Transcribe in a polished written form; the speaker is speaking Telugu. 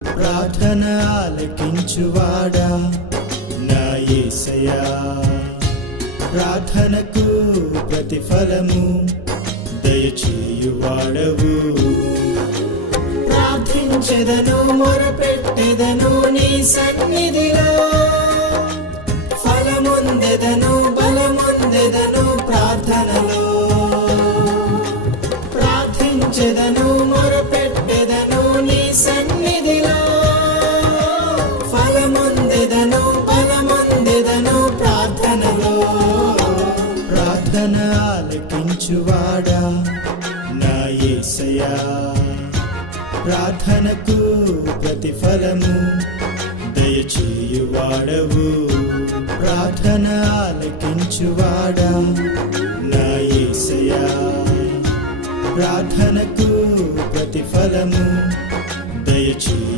ప్రార్థన ఆలకించువాడా నా యేసయ్యా, ప్రార్థనకు ప్రతిఫలము దయచేయువాడవు. ప్రార్థించెదను, మొరపెట్టెదను నీ సన్నిధిలో, ఫలముందెదను, బలముందెదను ప్రార్థనలో. ప్రార్థించెదను, మొరపెట్టెదను నీ సన్నిధిలో, ఫలముందెదను, బలముందెదను ప్రార్థనలో. ప్రార్థన ఆలకించువాడా నా యేసయ్యా, ప్రార్థనకు ప్రతిఫలము దయచేయువాడవు. ప్రార్థన ఆలకించువాడా నా యేసయ్యా, ప్రార్థనకు ప్రతిఫలము దయచేయు